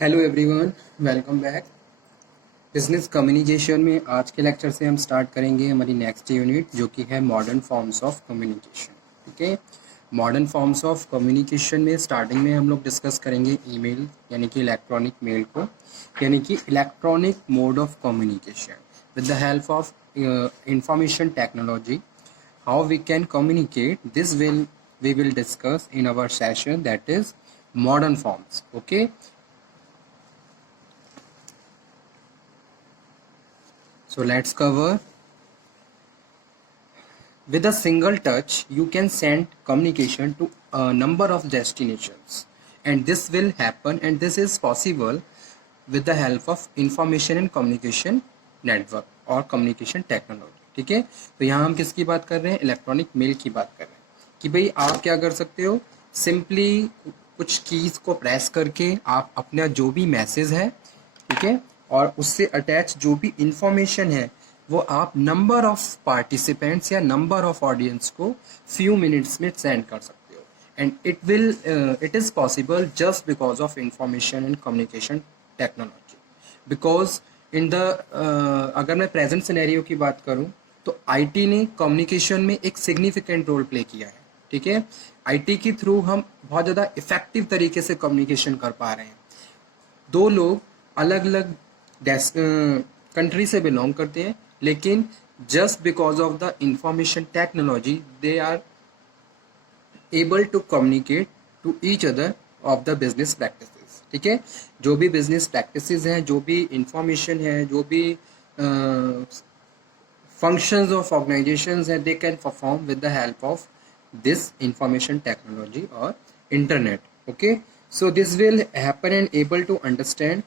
Hello everyone, welcome back. Business communication में आज के लेक्चर से हम स्टार्ट करेंगे हमारी नेक्स्ट यूनिट जो कि है मॉडर्न फॉर्म्स ऑफ कम्युनिकेशन। ठीक है, मॉडर्न फॉर्म्स ऑफ कम्युनिकेशन में स्टार्टिंग में हम लोग डिस्कस करेंगे ईमेल यानी कि इलेक्ट्रॉनिक मेल को, यानी कि electronic mode of communication with the help of information technology. How we can communicate this will we will discuss in our session, that is modern forms. Okay, so let's cover. With a single touch, you can send communication to a number of destinations, and this will happen, and this is possible with the help of information and communication network और communication technology. ठीक है, तो यहाँ हम किसकी बात कर रहे हैं? इलेक्ट्रॉनिक मेल की बात कर रहे हैं कि भाई आप क्या कर सकते हो, सिंपली कुछ कीज को प्रेस करके आप अपना जो भी मैसेज है, ठीक है, और उससे अटैच जो भी इंफॉर्मेशन है वो आप नंबर ऑफ पार्टिसिपेंट्स या नंबर ऑफ ऑडियंस को फ्यू मिनट्स में सेंड कर सकते हो, and it is possible just because of information and communication technology. Because in the अगर मैं प्रेजेंट सिनेरियो की बात करूं तो आईटी ने कम्युनिकेशन में एक सिग्निफिकेंट रोल प्ले किया है। ठीक है, आईटी के थ्रू हम बहुत ज़्यादा इफेक्टिव तरीके से कम्युनिकेशन कर पा रहे हैं। दो लोग अलग अलग कंट्री से बिलोंग करते हैं, लेकिन just because of the information technology they are able to communicate to each other of the business practices. ठीक है, जो भी बिजनेस प्रैक्टिसेस हैं, जो भी इंफॉर्मेशन है, जो भी functions of organizations that they can perform with the help of this information technology or internet. Okay, so this will happen and able to understand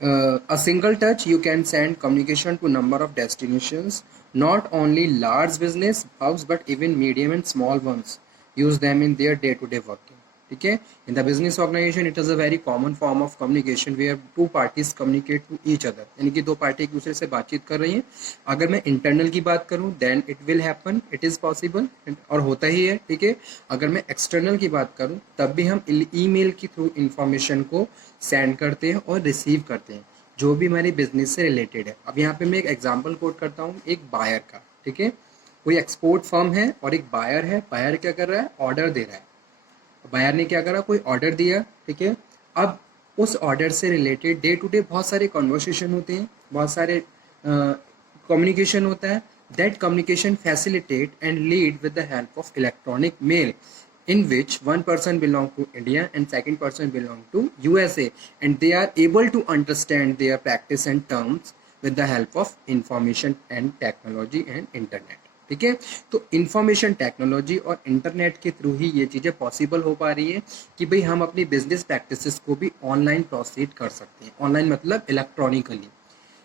a single touch you can send communication to number of destinations. Not only large business hubs but even medium and small ones use them in their day-to-day working. ठीक है, in the business organization it is a very common form of communication where two parties communicate to each other, यानी कि दो पार्टी एक दूसरे से बातचीत कर रही हैं। अगर मैं इंटरनल की बात करूं then it will happen, it is possible और होता ही है। ठीक है, अगर मैं एक्सटर्नल की बात करूं तब भी हम ईमेल के थ्रू इंफॉर्मेशन को सेंड करते हैं और रिसीव करते हैं जो भी हमारे बिजनेस से रिलेटेड है। अब यहाँ पे मैं एक एग्जांपल कोट करता हूँ एक बायर का। ठीक है, कोई एक्सपोर्ट फर्म है और एक बायर है। बायर क्या कर रहा है? ऑर्डर दे रहा है। बायर ने क्या करा? कोई ऑर्डर दिया। ठीक है, अब उस ऑर्डर से रिलेटेड डे टू डे बहुत सारे कन्वर्सेशन होते हैं, बहुत सारे कम्युनिकेशन होता है। That communication facilitate and lead with the help of electronic mail in which one person belong to India and second person belong to USA, and they are able to understand their practice and terms with the help of information and technology and internet. ठीक है, तो information technology और इंटरनेट के थ्रू ही ये चीज़ें पॉसिबल हो पा रही है कि भाई हम अपनी बिजनेस प्रैक्टिसेस को भी ऑनलाइन प्रोसीड कर सकते हैं। ऑनलाइन मतलब इलेक्ट्रॉनिकली।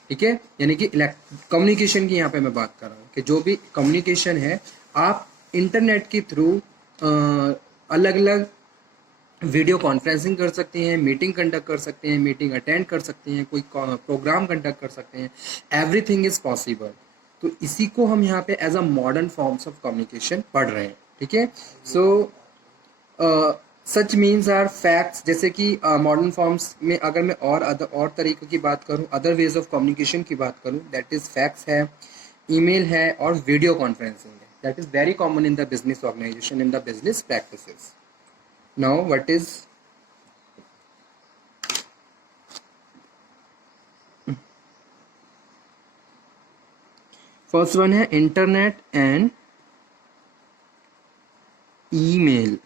ठीक है, यानी कि कम्युनिकेशन की यहाँ पे मैं बात कर रहा हूँ कि जो भी कम्युनिकेशन है आप इंटरनेट के थ्रू अलग अलग वीडियो कॉन्फ्रेंसिंग कर सकते हैं, मीटिंग कंडक्ट कर सकते हैं, मीटिंग अटेंड कर सकते हैं, कोई प्रोग्राम कंडक्ट कर सकते हैं। Everything is possible. तो इसी को हम यहाँ पे as a modern forms of communication पढ़ रहे हैं। ठीक है, so such means are facts. जैसे कि मॉडर्न फॉर्म्स में अगर मैं और तरीकों की बात करूं, अदर वेज ऑफ कम्युनिकेशन की बात करूं, दैट इज फैक्स है, ईमेल है और वीडियो कॉन्फ्रेंसिंग है। That is very common in the business organisation, in the business practices. Now what is first one है इंटरनेट एंड ईमेल।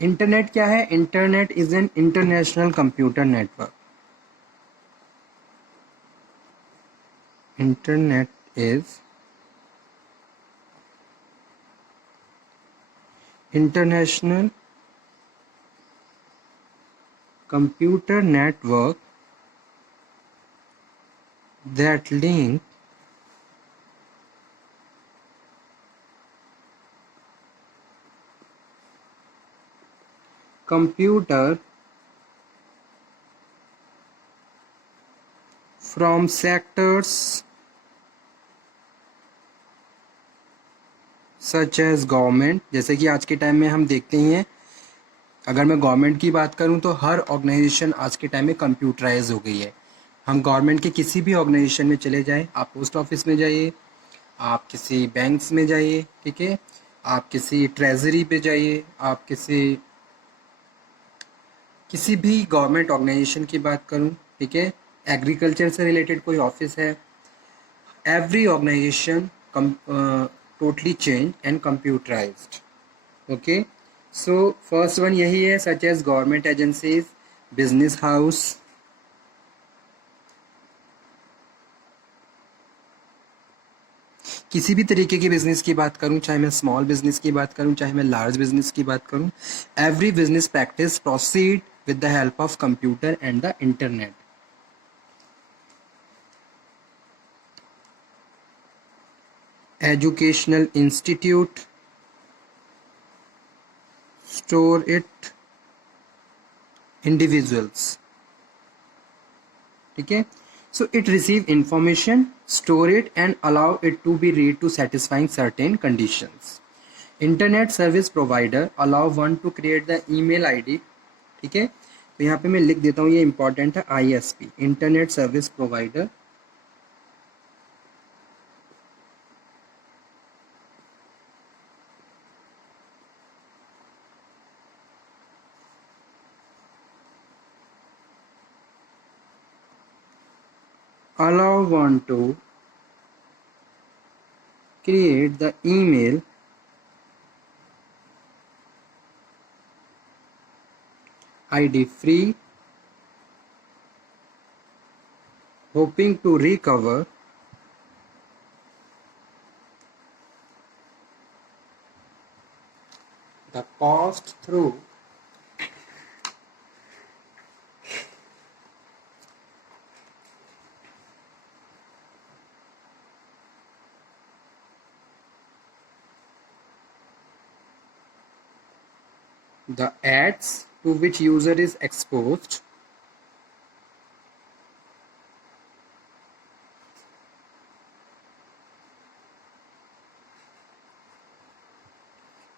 इंटरनेट क्या है? Internet is an international computer network. Internet is international computer network that link computer from sectors such as government, जैसे कि आज के टाइम में हम देखते ही हैं, अगर मैं गवर्नमेंट की बात करूं तो हर ऑर्गेनाइजेशन आज के टाइम में कंप्यूटराइज हो गई है। हम गवर्नमेंट के किसी भी ऑर्गेनाइजेशन में चले जाएं, आप पोस्ट ऑफिस में जाइए, आप किसी बैंक्स में जाइए, ठीक है, आप किसी ट्रेजरी पे जाइए, आप किसी भी गवर्नमेंट ऑर्गेनाइजेशन की बात करूं, ठीक है, एग्रीकल्चर से रिलेटेड कोई ऑफिस है, every organisation totally changed and computerized. Okay, so first one यही है, such as government agencies, business house, किसी भी तरीके की बिजनेस की बात करूं, चाहे मैं स्मॉल बिजनेस की बात करूं, चाहे मैं लार्ज बिजनेस की बात करूं, every business practice proceed with the help of computer and the internet. Educational institute store it individuals, ठीक है, so it receive information, store it and allow it to be read to satisfying certain conditions. Internet service provider allow one to create the email ID, ठीक है, तो यहाँ पे मैं लिख देता हूँ, ये इंपॉर्टेंट है, ISP, internet service provider allow one to create the email ID free, hoping to recover the cost through the ads to which user is exposed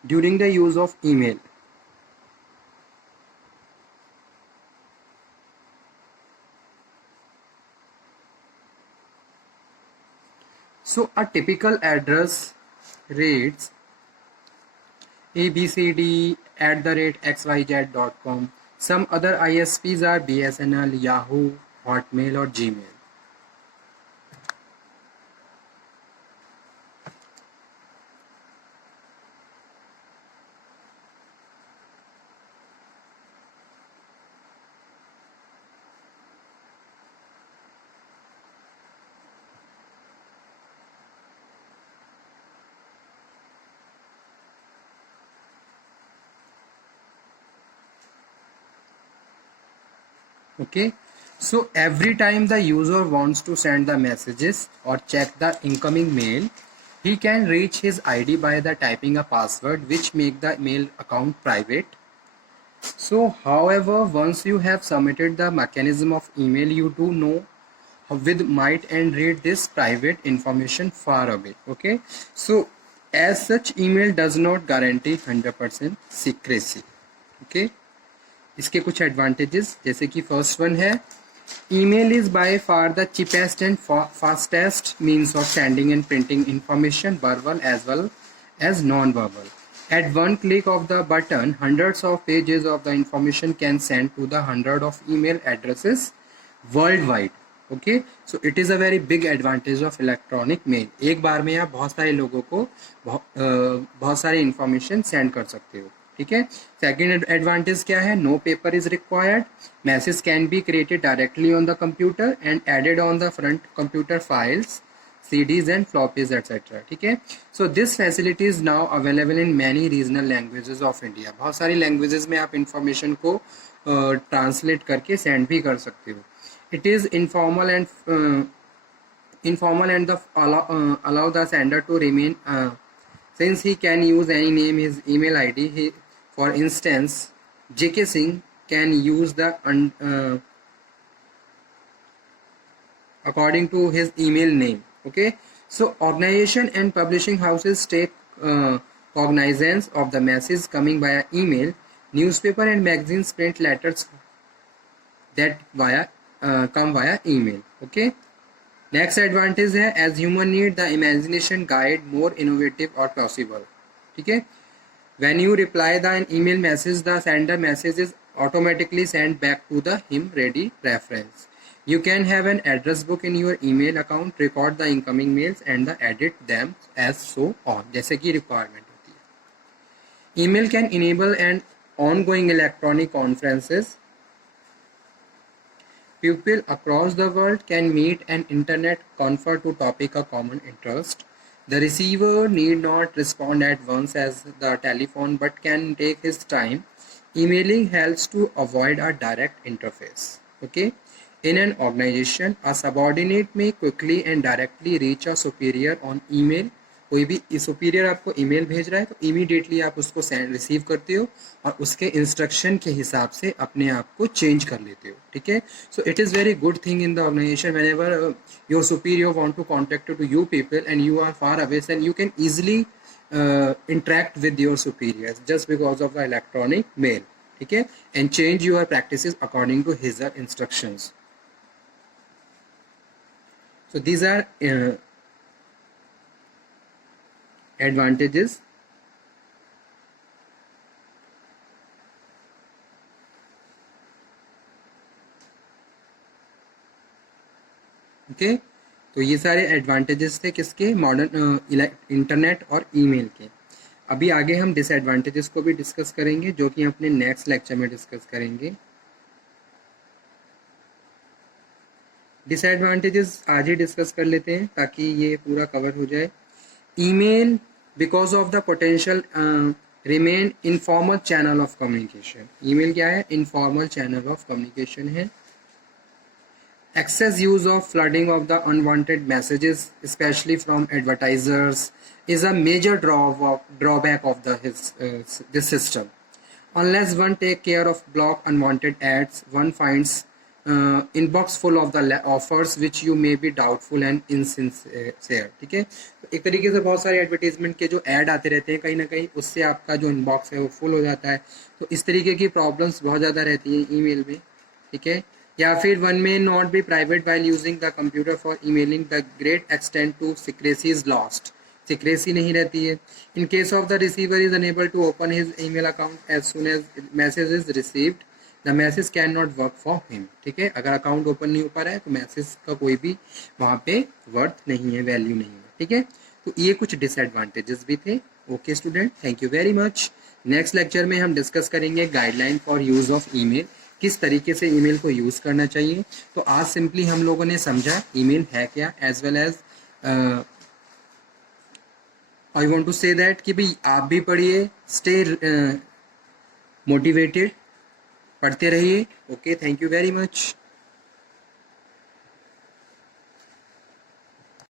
during the use of email. So a typical address reads abcd@xyz.com. Some other ISPs are BSNL, Yahoo, Hotmail or Gmail. Okay, so every time the user wants to send the messages or check the incoming mail, he can reach his ID by the typing a password which make the mail account private. So however, once you have submitted the mechanism of email, you do know with might and read this private information far away. Okay, so as such email does not guarantee 100% secrecy. Okay, इसके कुछ advantages, जैसे कि first one है, email is by far the cheapest and fastest means of sending and printing information, verbal as well as non verbal. At one click of the button, hundreds of pages of the information can send to the hundred of email addresses worldwide. Okay, so it is a very big advantage of electronic mail. एक बार में आप बहुत सारे लोगों को बहुत सारी information send कर सकते हो. ठीक है, सेकेंड एडवांटेज क्या है, no paper is required, message can be created directly on the computer and added on the front computer files, CDs and floppies etc. ठीक है, so this facility is now available in many regional languages of India. बहुत सारी लैंग्वेजेस में आप इंफॉर्मेशन को ट्रांसलेट करके सेंड भी कर सकते हो. It is informal and the allow the sender to remain since he can use any name his email ID. For instance, JK Singh can use the according to his email name. Okay, so organization and publishing houses take cognizance of the message coming via email. Newspaper and magazines print letters that come via email. Okay, next advantage है as human need the imagination guide more innovative or possible. ठीक है, when you reply the email message, the sender message is automatically sent back to the him ready reference. You can have an address book in your email account, record the incoming mails and the edit them as so on, जैसे कि requirement होती है. Email can enable an ongoing electronic conferences. People across the world can meet and internet confer to topic of common interest. The receiver need not respond at once as the telephone but can take his time. Emailing helps to avoid a direct interface. Okay. In an organization, a subordinate may quickly and directly reach a superior on email. कोई भी सुपीरियर आपको ईमेल भेज रहा है तो इमीडिएटली आप उसको send receive करते हो और उसके इंस्ट्रक्शन के हिसाब से अपने आप को चेंज कर लेते हो. ठीक है, so it is very good thing in the organization whenever your superior want to contact to you people and you are far away and you can easily interact with your superiors just because of the electronic mail. ठीक है, and change your practices according to his instructions. So these are advantages. Okay, तो ये सारे एडवांटेजेस थे किसके, modern internet और ईमेल के. अभी आगे हम डिसएडवांटेजेस को भी डिस्कस करेंगे जो कि अपने नेक्स्ट लेक्चर में डिस्कस करेंगे. डिसएडवांटेजेस आज ही डिस्कस कर लेते हैं ताकि ये पूरा कवर हो जाए. Email because of the potential remain informal channel of communication. Email क्या है, इनफॉर्मल चैनल ऑफ कम्युनिकेशन है. Excess use of flooding of the unwanted messages, especially from advertisers, is a major drawback of this system. Unless one take care of block unwanted ads, one finds inbox full of the offers which you may be doubtful and insincere. ठीक है, तो एक तरीके से बहुत सारे एडवर्टीजमेंट के जो ऐड आते रहते हैं कहीं ना कहीं उससे आपका जो इनबॉक्स है वो फुल हो जाता है. तो इस तरीके की प्रॉब्लम्स बहुत ज़्यादा रहती हैं ईमेल में. ठीक है, या फिर one may not be private while using the computer for emailing the great extent to secrecy is lost. Secrecy नहीं रहती है. In case of the receiver is unable to open his email account as soon as message is received, the message can not work for him. ठीक है, अगर account open नहीं हो पा रहा है तो मैसेज का कोई भी वहाँ पे वर्थ नहीं है, वैल्यू नहीं है. ठीक है, तो ये कुछ डिसएडवांटेजेस भी थे. Okay student, thank you very much. Next lecture में हम डिस्कस करेंगे guideline for use of email, किस तरीके से ईमेल को यूज़ करना चाहिए. तो आज सिंपली हम लोगों ने समझा ईमेल है क्या, as well as I want to say that कि भाई आप भी पढ़िए, स्टे मोटिवेटेड, पढ़ते रहिए. Okay, thank you very much.